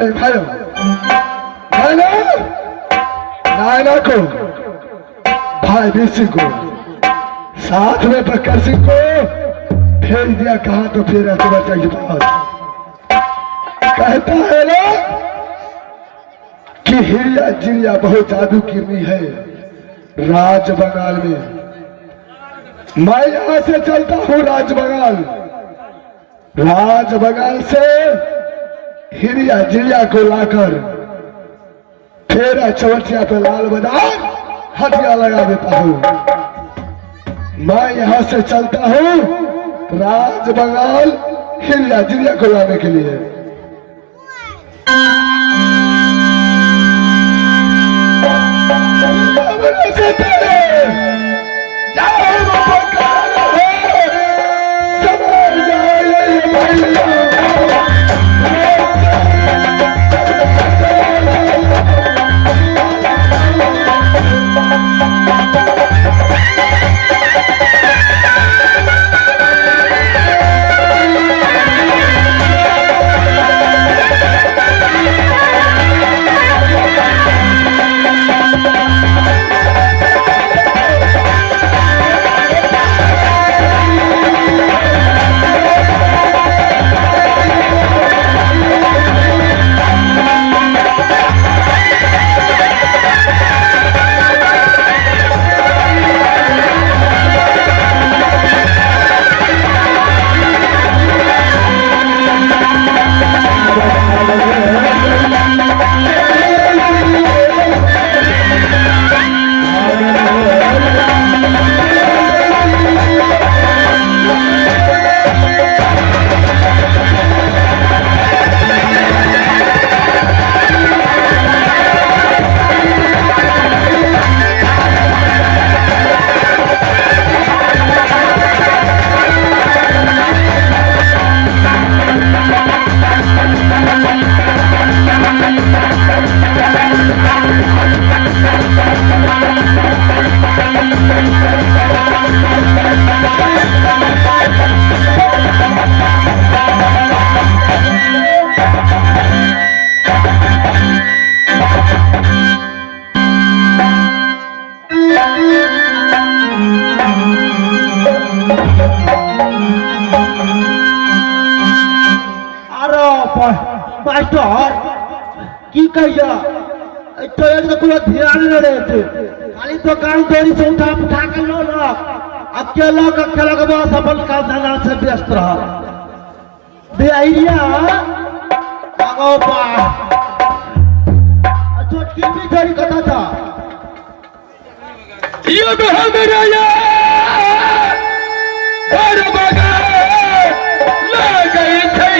नहीं भाइयों, नायना को, भाई वीर सिंह को, साथ में बकर सिंह को भेज दिया। कहा तो फिर अकबर के पास कहता है ना कि हिरिया जिरिया बहुत जादू गिरनी है राज बंगाल में। मैं यहां से चलता हूं राज बंगाल से हिरिया जिरिया को लाकर फिर चवटिया पे लाल बाजार हथिया लगा देता हूं। मैं यहां से चलता हूं राज बंगाल हिरिया जिरिया को लाने के लिए। की कहिया तो एक कोई ध्यान न रहते खाली तो काम तोरी से उठा के लो ना अकेला के बस अपन काम धंधा से व्यस्त रहा बेआइया आगो पा छोटकी भी थोड़ी कथा था ये मेरा यार घर बगा ले गई थी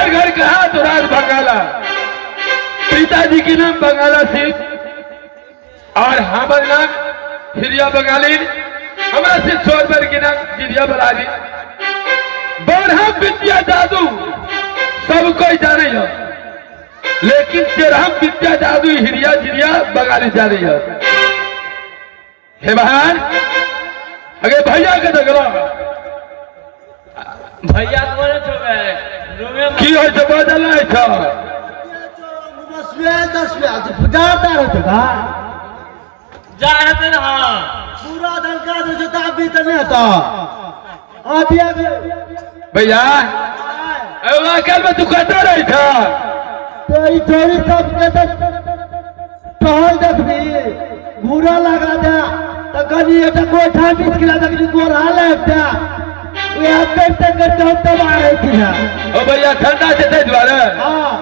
हमारे घर कहा तो राज बंगाला, पिताजी के नाम बंगाला सिंह और हमारे नाम हिरिया बंगाली, हमारा से छोर के नाम गिरिया बलाली। बरहा विद्या जादू सब कोई जाने हो, लेकिन तेरह विद्या जादू हिरिया जिरिया बंगाली जाने हो। हे बहन अगे भैया के दगला भैया कोने छबे रूमे में की होय छै बदल है छ बुझाता रहो का जा हेते न हां पूरा दलका दे जता भी त नहीं था आदिया भैया एवा कल में तू कहता रही था तो ई चोरी सब के टहल देखबी घूरा लगा दे त कनी एटा कोठा बीच किला तक गोरा लगता ये करते करते हम तब आ रहे थे ना ओ भैया ठंडा से दे द्वारे हां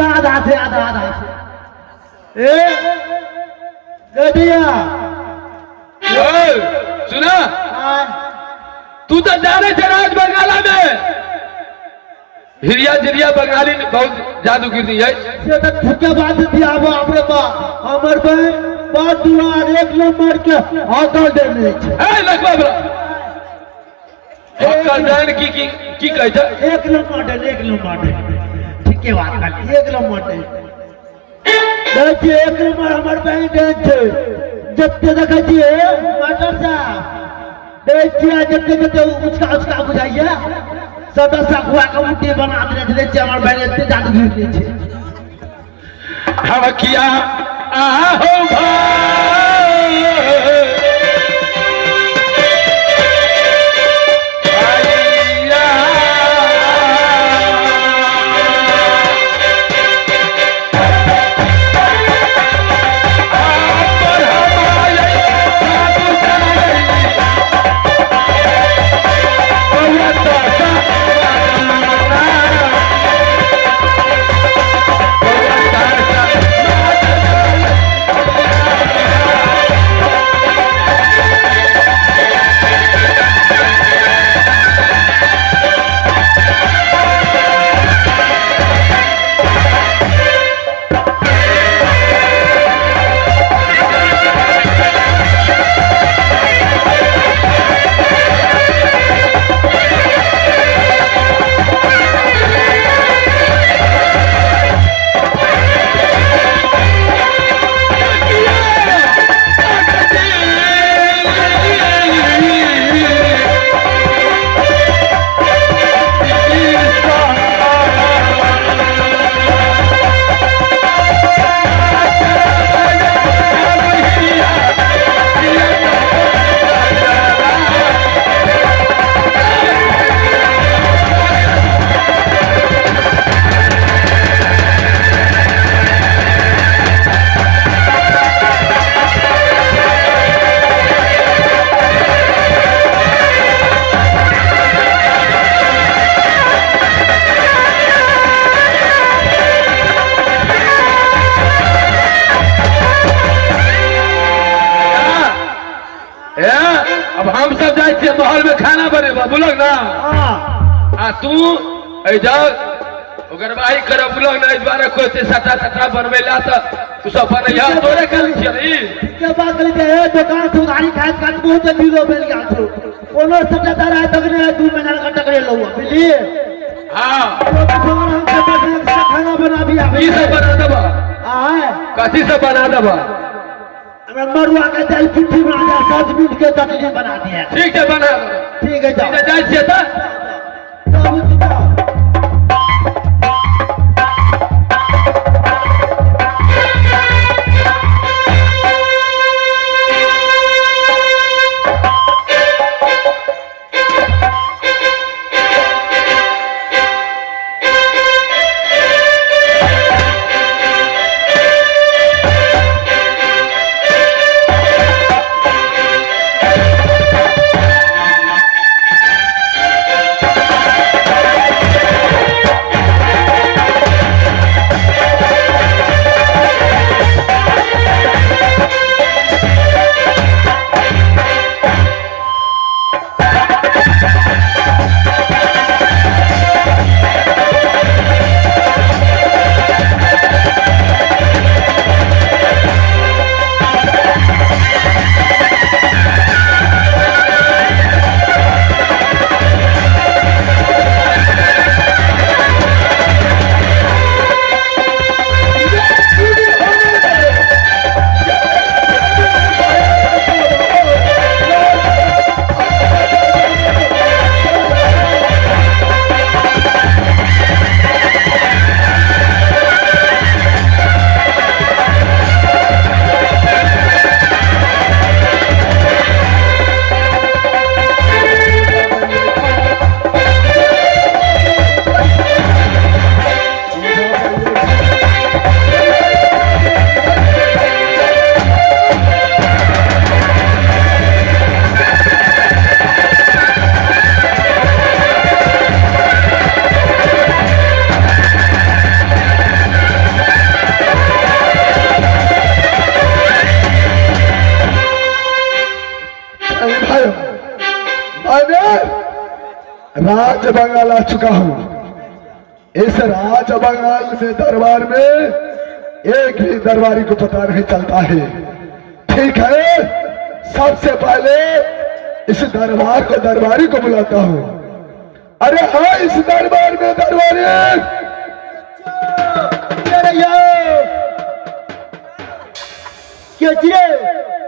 आधा ए गदिया ओ सुना तू तो जाने थे राज बंगाला में हिरिया जिरिया बंगाली ने बहुत जादूगिरी है से तो ठुके बात दिया वो अपने बा हमर बहन बात दुआर एक नंबर के हाथल देने छे ए लगवा बरा हक्का जान की कहै छै एक नंबर ठीक के बात कर एक नंबर देखिए एक नंबर हमर बहन दे छे जत्ते देखै छिए मास्टर साहब देखिए जत्ते उसका बुझाइए सदस्य हुआ का मुट्ठी बना देने छे हमर बहन एते जादूगिरी छे हम किया आहो भाई भैया पर हमारे साधु जाने भैया तो अब हम सब जाए थे महल में खाना बनेबा बुलक ना आ तू ए जाओ गरबाही कर बुलक ना इस बार कोई से सटा सटा बनवेला त तू सब बने यहां तोरे कर छियै के बात करे के ए दुकान से उधारी खाए काट बहुत बीरो बेल गया छो कोनो सटा तारा तकने 2 महीना का टकरे लो बुझली हां हम सब खाना बना दिया की सब बना देबा आए कथि सब बना देबा हमरा मरुआ के दाल पिट्ठी बना दिया सब्जी मीट के चटनी बना दिया ठीक है बना ठीक है जाओ जाए छियै त राज बंगाल आ चुका हूं। इस राज बंगाल में दरबार में एक भी दरबारी को पता नहीं चलता है। ठीक है, सबसे पहले इस दरबार को दरबारी को बुलाता हूं। अरे हाँ, इस दरबार में दरबारी क्या